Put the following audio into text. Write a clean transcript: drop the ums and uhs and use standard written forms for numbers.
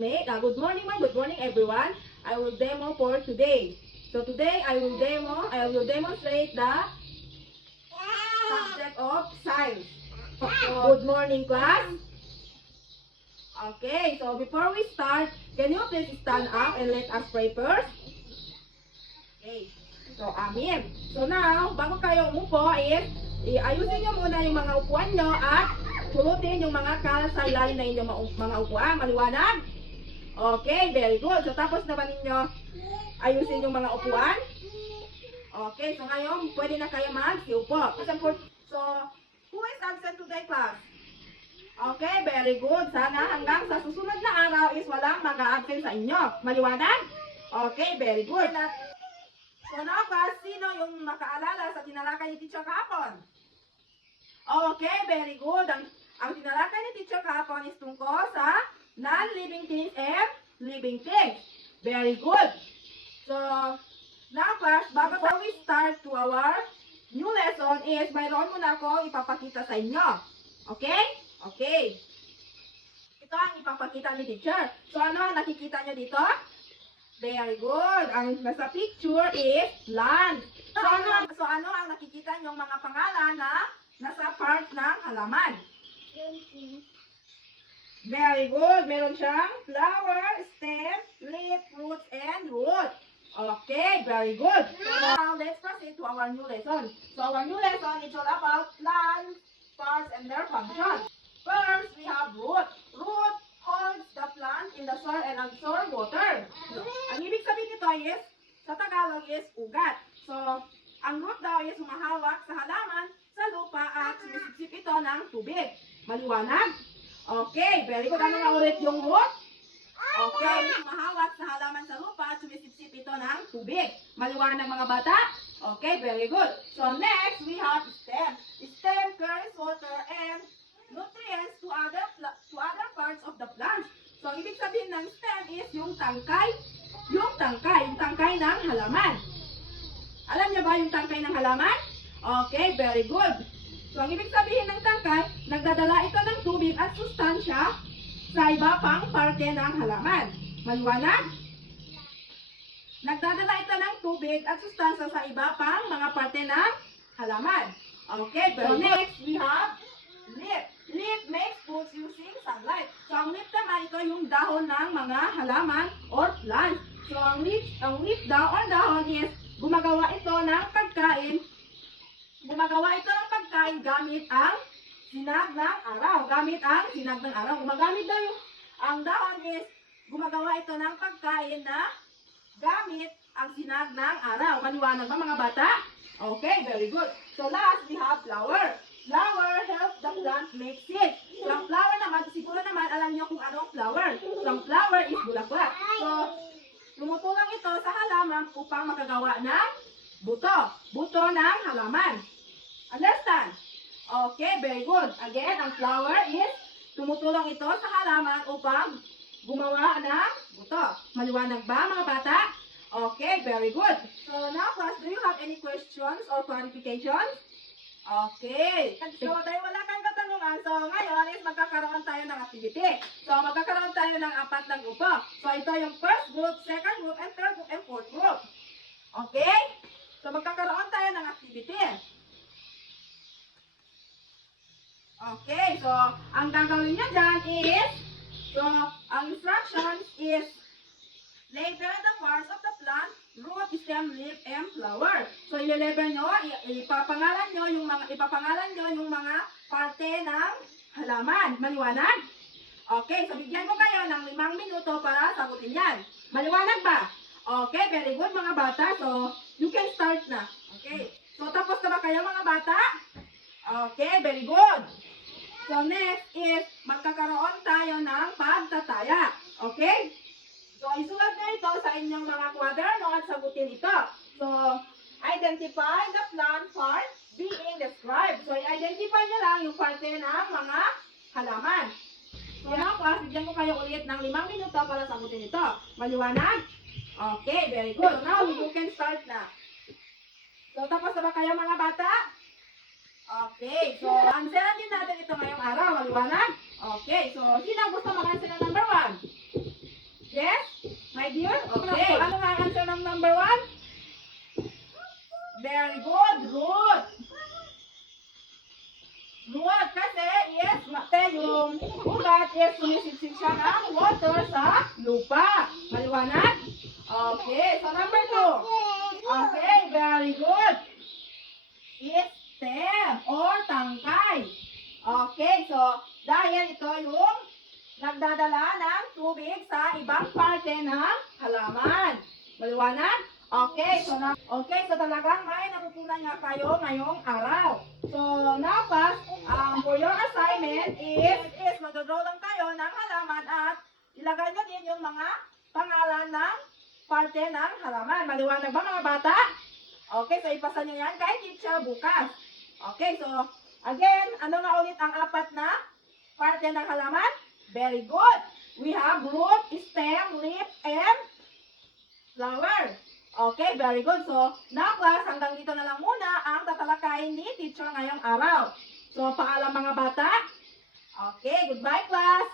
Good morning, good morning everyone. I will demo for today. So today I will demonstrate the subject of science. Good morning class. Okay, so before we start, can you please stand up and let us pray first? Okay. So amen. So now, bago kayo umupo is ayusin nyo muna yung mga upuan nyo at pulutin yung mga kalat sa ilalim na inyong mga upuan. Maliwanag? Okay, very good. So, tapos naman ninyo ayusin yung mga upuan. Okay, so ngayon, pwede na kayo mag-siupo. So, who is absent today, class? Okay, very good. Sana hanggang sa susunod na araw is walang mag-a-absent sa inyo. Maliwanag? Okay, very good. So, now, class, sino yung makaalala sa tinalakay ni Teacher kahapon? Okay, very good. Ang tinalakay ni Teacher kahapon is tungkol sa non-living things and living things. Very good. So, now class, before we start to our new lesson is mayroon muna ako ipapakita sa inyo. Okay? Okay. Ito ang ipapakita ni teacher. So, ano ang nakikita nyo dito? Very good. Ang nasa picture is land. So, ano ang nakikita nyo mga pangalan na nasa part ng halaman? Very good. Meron siyang flower, stem, leaf, roots, and root. Okay, very good. So now, let's proceed to our new lesson. So our new lesson is all about plants, parts, and their function. First, we have root. Root holds the plant in the soil and absorb water. So, ang ibig sabihin nito is, sa Tagalog is ugat. So, ang root daw is humahawak sa halaman, sa lupa, at sumisipsip ito ng tubig. Maliwanag? Okay, very good. Ano na ulit yung root? Okay, mahawak sa halaman sa lupa at sumisipsip ito ng tubig. Maliwanag mga bata? Okay, very good. So next, we have stem. Stem carries water and nutrients to other parts of the plant. So, ang ibig sabihin ng stem is yung tangkay ng halaman. Alam niyo ba yung tangkay ng halaman? Okay, very good. So, ang ibig sabihin ng tangkay, nagdadala ito ng tubig at sustansya sa iba pang parte ng halaman. Maliwanag? Nagdadala ito ng tubig at sustansya sa iba pang mga parte ng halaman. Okay, so next we have leaf. Leaf makes food using sunlight. So, ang leaf naman ito yung dahon ng mga halaman or plant. So, ang leaf daw or dahon is gumagawa ito ng pagkain gamit ang sinag ng araw. Gumagamit daw ang dahon is gumagawa ito ng pagkain na gamit ang sinag ng araw. Maliwanag ba mga bata? Okay, very good. So last, we have flower. Flower helps the plant make seeds. So ang flower naman, siguro naman alam niyo kung anong flower. So ang flower is bulaklak. So tumutulong ito sa halaman upang makagawa ng buto ng halaman. Understand? Okay, very good. Again, ang flower is tumutulong ito sa halaman upang gumawa ng buto. Maliwanag ba mga bata? Okay, very good. So now class, do you have any questions or clarifications? Okay. So dahil wala kang katanungan, so ngayon is magkakaroon tayo ng activity. So magkakaroon tayo ng 4 na grupo. So ito yung first group, second group, and third group, and fourth group. Okay? So magkakaroon tayo ng activity. Okay, so ang gagawin nyo dyan is, so ang instructions is, label the parts of the plant, root, stem, leaf, and flower. So i-label nyo, ipapangalan nyo yung mga parte ng halaman. Maliwanag? Okay, so bigyan ko kayo ng 5 minuto para sagutin yan. Maliwanag ba? Okay, very good mga bata. So you can start na. Okay, so tapos na ba kayo mga bata? Okay, very good. So next is, magkakaroon tayo ng pagtataya. Okay? So isulat na ito sa inyong mga kwaderno at sagutin ito. So, identify the plant part being described. So, i-identify nyo lang yung parte ng mga halaman. So now, class, bigyan ko kayo ulit ng 5 minuto para sagutin ito. Maliwanag? Okay, very good. So now, you can start na. So, tapos na ba kayo mga bata? Okay, so answeran din natin ito ngayong araw. Maliwanag? Okay, so sino gusto mag-answer na number 1? Yes? My dear? Okay. So, ano nga ang answer ng number 1? Very good. Root. Root. Kasi, yes, yung ugat is sumisiksik siya ng water sa lupa. Maliwanag? Okay. So, number 2. Okay. Very good. Is stem or tangkay. Okay. So, dahil ito yung nagdadala ng tubig sa ibang parte ng halaman. Maliwanag? Okay, so talagang may nakukunan nga kayo ngayong araw. So, now class, for your assignment is magdodraw lang kayo ng halaman at ilagay nyo din yung mga pangalan ng parte ng halaman. Maliwanag ba mga bata? Okay, so ipasa nyo yan kay teacher bukas. Okay, so again, ano nga ulit ang 4 na parte ng halaman? Very good. We have root, stem, leaf, and flower. Okay, very good. So, now class, hanggang dito na lang muna ang tatalakayin ni teacher ngayong araw. So, paalam mga bata. Okay, goodbye class.